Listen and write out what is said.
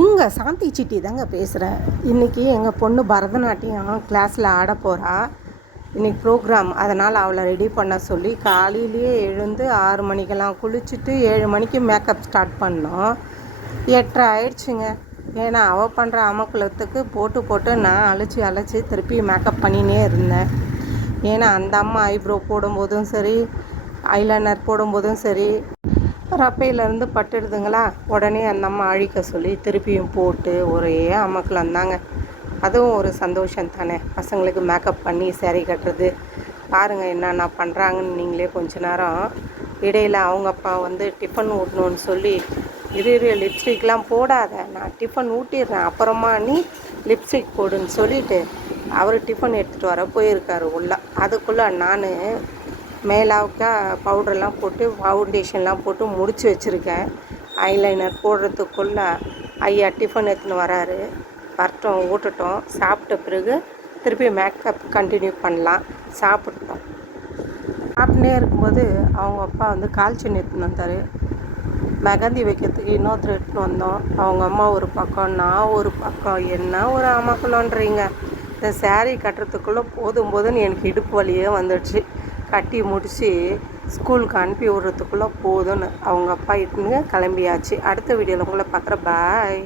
உங்கள் சாந்தி சிட்டி தாங்க பேசுகிறேன். இன்றைக்கி எங்கள் பொண்ணு பரதநாட்டியம் கிளாஸில் ஆட போகிறா. இன்றைக்கி ப்ரோக்ராம், அதனால் அவளை ரெடி பண்ண சொல்லி காலையிலேயே எழுந்து 6 மணிக்கெல்லாம் குளிச்சுட்டு 7 மணிக்கு மேக்கப் ஸ்டார்ட் பண்ணோம். 8:30 ஆயிடுச்சுங்க. ஏன்னா அவள் பண்ணுற அமக்கலத்துக்கு போட்டு நான் அழைச்சி திருப்பி மேக்கப் பண்ணினே இருந்தேன். ஏன்னா அந்த அம்மா ஐப்ரோ போடும்போதும் சரி, ஐலைனர் போடும்போதும் சரி, ரப்பையிலேருந்து பட்டுடுதுங்களா, உடனே அந்த அம்மா அழிக்க சொல்லி திருப்பியும் போட்டு ஒரே அமக்கலம் தாங்க. அதுவும் ஒரு சந்தோஷம் தானே, பசங்களுக்கு மேக்கப் பண்ணி சேரீ கட்டுறது. பாருங்கள் என்னென்ன பண்ணுறாங்கன்னு நீங்களே கொஞ்ச நேரம். இடையில் அவங்க அப்பா வந்து டிஃபன் ஊட்டணுன்னு சொல்லி, இரு லிப்ஸ்டிக்லாம் போடாத, நான் டிஃபன் ஊட்டிடுறேன், அப்புறமா நீ லிப்ஸ்டிக் போடுன்னு சொல்லிவிட்டு அவர் டிஃபன் எடுத்துகிட்டு வர போயிருக்காரு உள்ள. அதுக்குள்ளே நான் மேலாவுக்கா பவுடர்லாம் போட்டு ஃபவுண்டேஷன்லாம் போட்டு முடித்து வச்சுருக்கேன். ஐலைனர் போடுறதுக்குள்ளே ஐயா டிஃபன் எடுத்துன்னு வராரு. வரட்டும், ஊட்டட்டும். சாப்பிட்ட பிறகு திருப்பி மேக்கப் கண்டினியூ பண்ணலாம். சாப்பிட்டோம். சாப்பிட்னே இருக்கும்போது அவங்க அப்பா வந்து கால்ச்சின்னு எடுத்துன்னு வந்தார். மெகந்தி வைக்கிறதுக்கு இன்னொருத்தர் எடுத்துன்னு வந்தோம். அவங்க அம்மா ஒரு பக்கம், நான் ஒரு பக்கம். என்ன ஒரு அமக்கலன்றீங்க. இந்த சேரீ கட்டுறதுக்குள்ளே போதும்னு எனக்கு இடுப்பு வலியே வந்துடுச்சு. கட்டி முடித்து ஸ்கூலுக்கு அனுப்பி விட்றதுக்குள்ளே போதும்னு அவங்க அப்பா இட்டுன்னு கிளம்பியாச்சு. அடுத்த வீடியோவில் உங்களை பார்க்குறேன். பாய்.